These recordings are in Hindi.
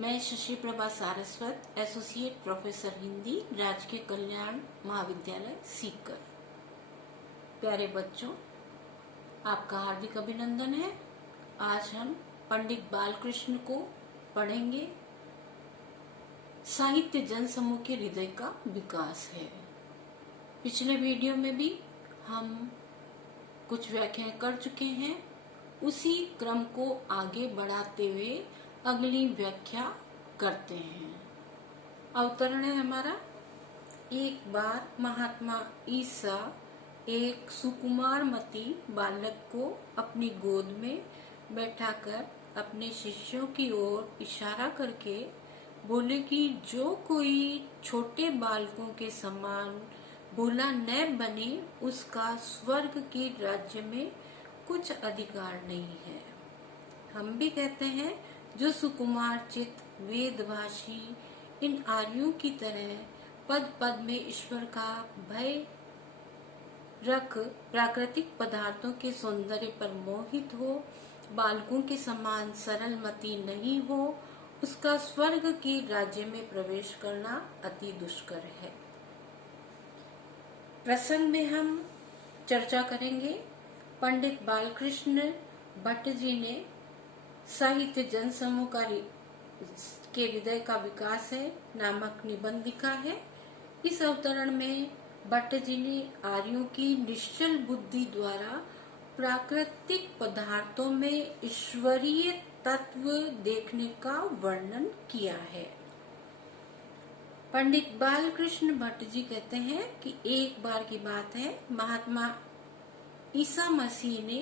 मैं शशि प्रभा सारस्वत, एसोसिएट प्रोफेसर हिंदी, राजकीय कल्याण महाविद्यालय सीकर। प्यारे बच्चों, आपका हार्दिक अभिनंदन है। आज हम पंडित बालकृष्ण को पढ़ेंगे। साहित्य जन समूह के हृदय का विकास है। पिछले वीडियो में भी हम कुछ व्याख्याएं कर चुके हैं। उसी क्रम को आगे बढ़ाते हुए अगली व्याख्या करते हैं। अवतरण है हमारा। एक बार महात्मा ईसा एक सुकुमार मती बालक को अपनी गोद में बैठाकर अपने शिष्यों की ओर इशारा करके बोले कि जो कोई छोटे बालकों के समान भोला न बने, उसका स्वर्ग के राज्य में कुछ अधिकार नहीं है। हम भी कहते हैं, जो सुकुमार चित वेदभाषी इन आर्यों की तरह पद पद में ईश्वर का भय रख प्राकृतिक पदार्थों के सौंदर्य पर मोहित हो, बालकों के समान सरल मति नहीं हो, उसका स्वर्ग के राज्य में प्रवेश करना अति दुष्कर है। प्रसंग में हम चर्चा करेंगे। पंडित बालकृष्ण भट्ट जी ने साहित्य जन समूह के हृदय का विकास है नामक निबंध लिखा है। इस अवतरण में भट्ट जी ने आर्यों की निश्चल बुद्धि द्वारा प्राकृतिक पदार्थों में ईश्वरीय तत्व देखने का वर्णन किया है। पंडित बालकृष्ण भट्ट जी कहते हैं कि एक बार की बात है, महात्मा ईसा मसीह ने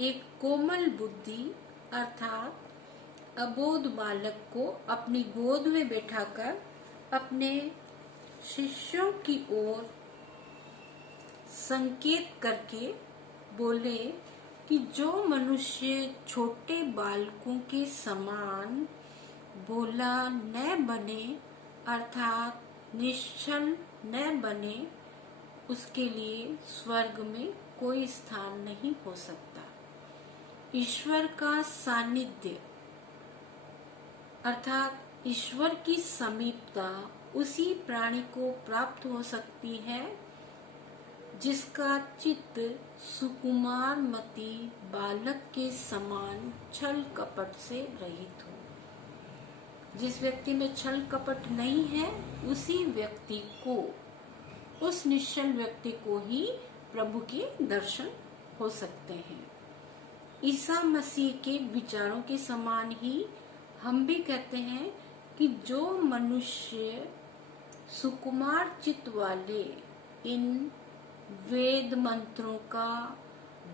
एक कोमल बुद्धि अर्थात अबोध बालक को अपनी गोद में बैठाकर अपने शिष्यों की ओर संकेत करके बोले कि जो मनुष्य छोटे बालकों के समान भोला न बने अर्थात निश्चल न बने, उसके लिए स्वर्ग में कोई स्थान नहीं हो सकता। ईश्वर का सानिध्य अर्थात ईश्वर की समीपता उसी प्राणी को प्राप्त हो सकती है जिसका चित्त सुकुमार मति बालक के समान छल कपट से रहित हो। जिस व्यक्ति में छल कपट नहीं है, उसी व्यक्ति को, उस निश्चल व्यक्ति को ही प्रभु के दर्शन हो सकते हैं। ईसा मसीह के विचारों के समान ही हम भी कहते हैं कि जो मनुष्य सुकुमार चित्त वाले इन वेद मंत्रों का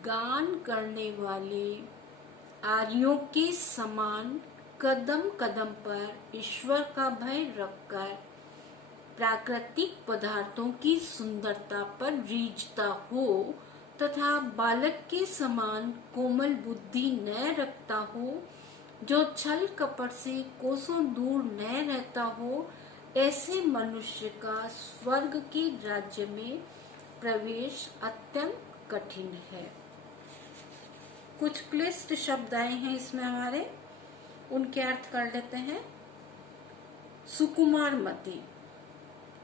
गान करने वाले आर्यों के समान कदम कदम पर ईश्वर का भय रखकर प्राकृतिक पदार्थों की सुंदरता पर रीझता हो तथा बालक के समान कोमल बुद्धि न रखता हो, जो छल कपट से कोसों दूर न रहता हो, ऐसे मनुष्य का स्वर्ग के राज्य में प्रवेश अत्यंत कठिन है। कुछ क्लिष्ट शब्द आए हैं इसमें हमारे, उनके अर्थ कर लेते हैं। सुकुमार मति,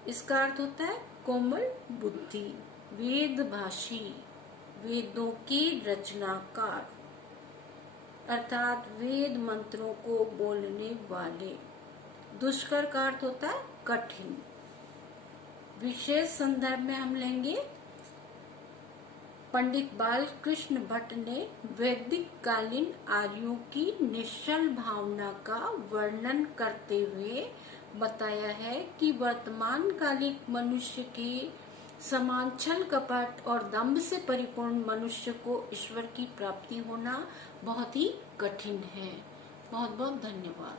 इसका अर्थ होता है कोमल बुद्धि। वेदभाषी, वेदों के रचनाकार अर्थात वेद मंत्रों को बोलने वाले। दुष्कर का अर्थ होता है कठिन। विशेष संदर्भ में हम लेंगे पंडित बालकृष्ण भट्ट ने वैदिक कालीन आर्यों की निश्चल भावना का वर्णन करते हुए बताया है कि वर्तमान कालिक मनुष्य के समान छल कपट और दंभ से परिपूर्ण मनुष्य को ईश्वर की प्राप्ति होना बहुत ही कठिन है। बहुत बहुत धन्यवाद।